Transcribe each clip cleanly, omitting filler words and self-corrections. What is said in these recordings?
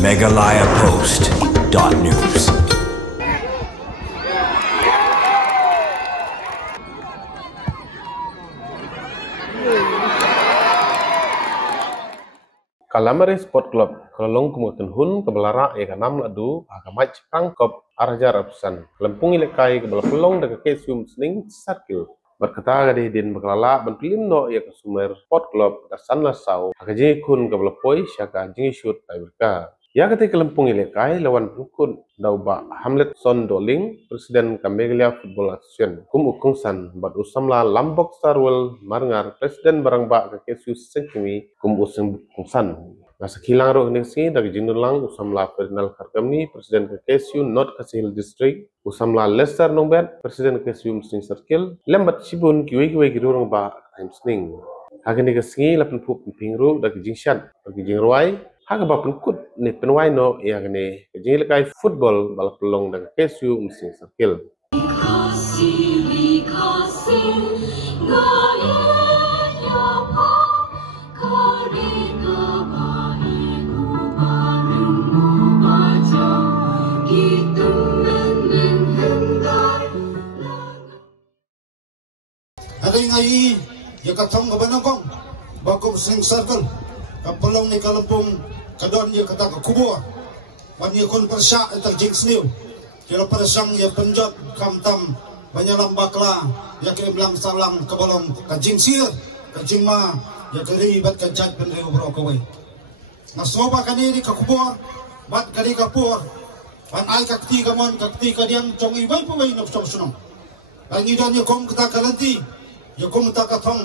megalayapost.news. Kalamari Sport Club kalong kumutan hun kebelara ya kanam ladu agamaj prangkop arja rapsan lempung ilekai kebala pelong daga kesum sning circle berkata gadi din bakalala ban pilim no ya kasumer Sport Club dasan la sau akaje kun kebala poi syaka jingi shoot taibka ya kate kelempung ilekai lawan rukun dauba Hamlet Son Doling presiden Kamelia Football Association kum ukung san bat usamla lambok sarwel marangar presiden barangba ke kesus sengkimi kum useng kungsan nasa kilang roh nexi dari jinulang usamla Ferdinand Karkamni presiden ke kesu North Kasihil District usamla Lester Nombet presiden kesu Musning Circle lembat sibun kiwe girurang ba times ning hagani kesingi lapan pup pingru dari jingshan bagi jingruai haga bapen kut ni penwai no yang ni kejing lekai football balap pelong dengan kesu Musning Circle. Hari ngai ya katong kabanangkong bago Musning Circle kapelong ni Kalampung kadon ya kata kubur wan ya kon persya eta jinx new kira persang ya penjot kamtam banyalam bakla ya ke belang salang kebalong ka jingsir ka jingma ya keri bat ka jat penre bro ko we nasoba kani ni ka kubur bat kani ka pur wan ai ka kti gamon ka kti ka diam chong i bai pai nok chong sunong bangi don ya kom kata kalanti ya kom ta ka thong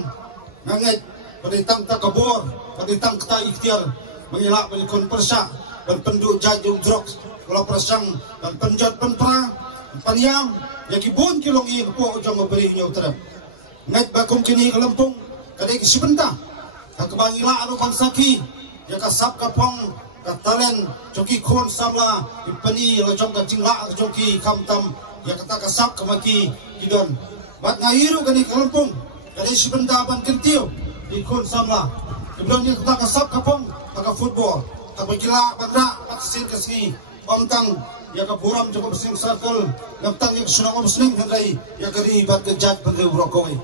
nganget penitang ta kabur penitang ta ikhtiar mengelak pelikon persya dan penduk jajung droks kalau persang dan penjat penpra paniang yang kibun kilong i po jang memberi nya utara ngat bakum kini Kalampung kadai kisibenta hakbangila anu bangsaki ya kasap kapong katalen joki kon samla ipani la jong ka jingla joki kamtam ya kata kasap kamaki kidon bat ngairu kani Kalampung kadai sibenta ban kentiu ikon samla kemudian kita kasap kapong taka football kapagila badra patsin kasni omtang ya kapuram joko Musning Circle ngaptang yang sunang Muslim hendai ya gari bat kejat pada brokowi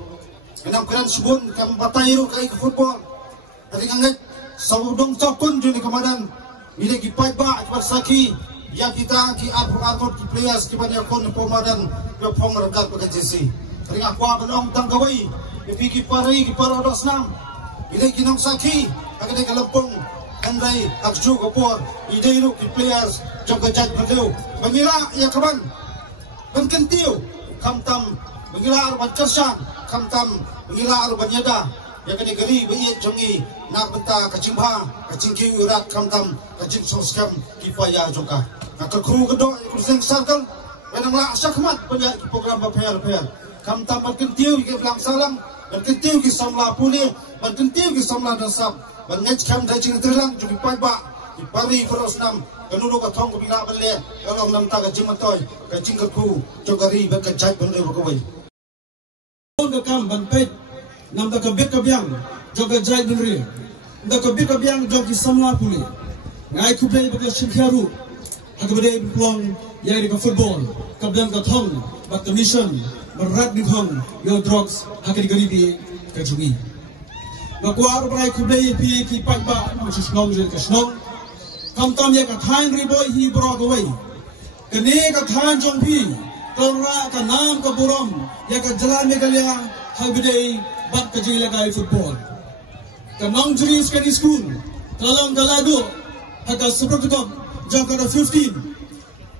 enam keren subun kam patairu kai ke football tadi nganget saudong tokun juni kemadan bila gipai ba saki ya kita ki arfur players ki banyak kon pemadan ke pemerakat PKJC tadi aku benong tang gawai ki pari ki parodos nam bila kinong saki akan di Kalampung andai akju kopor ide ru ki players jog gajat berdeu mengila ya kawan benkentiu kamtam mengila arban kersan kamtam mengila arban yada ya kani gari bayet jongi nak benta kacingba kacingki urat kamtam kacing soskam kifaya joka akakru kedo Musning Circle benangla sakmat banyak program bapel kamtam benkentiu ki belang salam benkentiu ki samla puli benkentiu ki samla nasab bangaj kam dajing terang jubi paiba di pari ferosnam kanunu ka thong ko bila balle kalong nam ta ka jimantoy ka jingku jogari ba ka jaj bande ko wai on ka kam ban pet nam da ka bit ka byang joga jaj bande da ka bit ka byang jogi samla puli ngai ku play ba ka shikharu ha ka bade plong ya di ka football ka dan ka thong ba ka mission berat di thong yo drugs ha ka di garibi ka jugi Bakuar berai kublai pi ki pagba macam senong je kesenong. Kamtam ya kathan riboy hi brok away. Kene kathan jong pi kalra ka nam ka burom ya ka jalan megalia halbidei bat ka jila kai football. Kanong juri sekali school kalong galado haka seprotok jong ka 15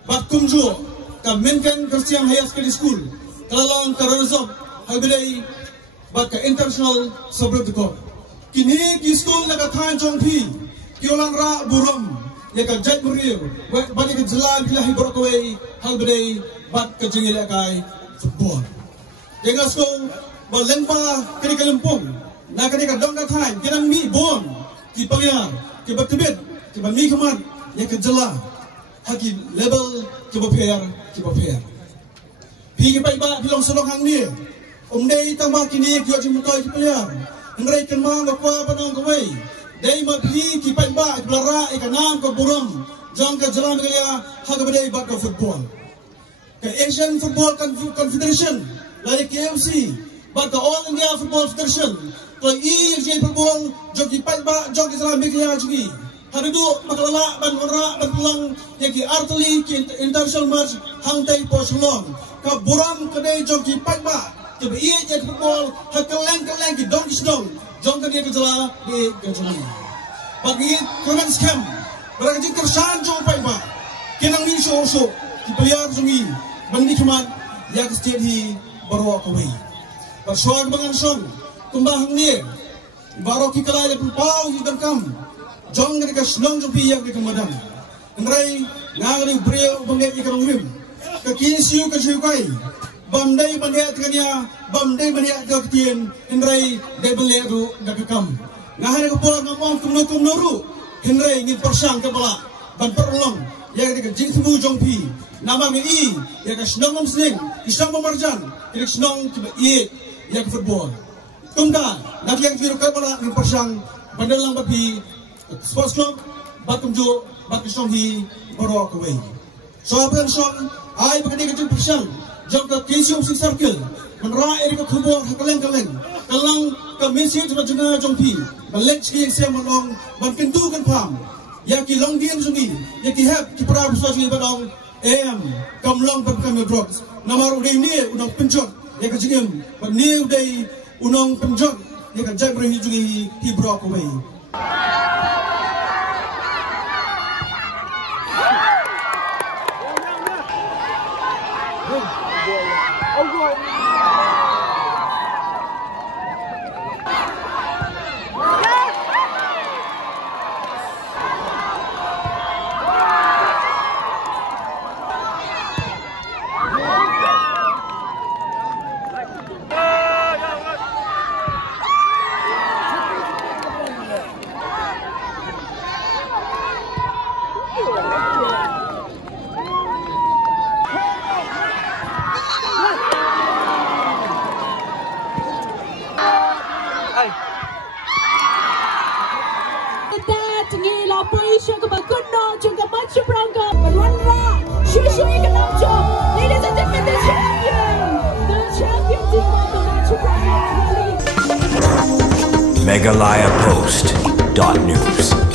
bat kumjo ka menkan kersiam high sekali school kalong ka resob halbidei bat ka international seprotok. Kini ki school na kathan jong pi kiolang ra burom ya ka jat murir bani ka jalan bilahi brokaway halbedai bat ka jingila kai football denga school balengpa kini Kalampung na kani ka dong kathan kinang mi bon ki pangyar ki batibet ki bami kamat ya ka jala haki level ki baper pi ki ba bilong solong hang ni umdei tama kini ki jimutoy ki pangyar Andai kenma ngapa panong kawai, dai ma pi ki pai ba belara ikanam ko buram jang ka jalan kaya hagabadai bak football ke Asian Football Confederation lari KFC bak All India Football Federation ke EFJ Football joki ba joki jalan kaya juga haridu makalala ban ora ban pulang yaki arteli ki international match hangtai poslong ka buram kedai joki ba ke EFJ Football hakaleng ki dong kisdong jong ka dia kejala di kejala bagi Clemens Camp berarti kersan jong ba kenang ni show di peliar sungi bandi kemat ya ke state hi baru kawai bersuara bangan song kumbang ni baru kikala ya pau hitam kam jong ni ka senong jopi ya ke kemadam ngrai ngari breu banget ikan urim ke kini siu ke siukai bamdai banyak tekanya bamdai banyak ke ketien ngrai debel tu dak kam ngahare ko por ngomong kumno Henry ingin persang kepala ban perlong ya ketika jing semua jongpi nama mi ya ke senong sling isang memarjan kini senong coba ya ke football tunda nanti yang biru kepala ingin persang bandalang bapi sports club batum jo batu song hi baru kawai so apa song ai begini kecil persang jam ke kisium sing circle menera erika kubur kaleng kalang ke misi coba jena jongpi balik sekali yang saya menong ban pintu kan pam ya ki long diam sungi ya ki hab ki pra buswa sungi badong kam long berkam drugs namar udai ni unang penjot ya ka jigem ban ni udai unang penjot ya ka jai berhi jungi hi bro ko wei MegalayaPost.news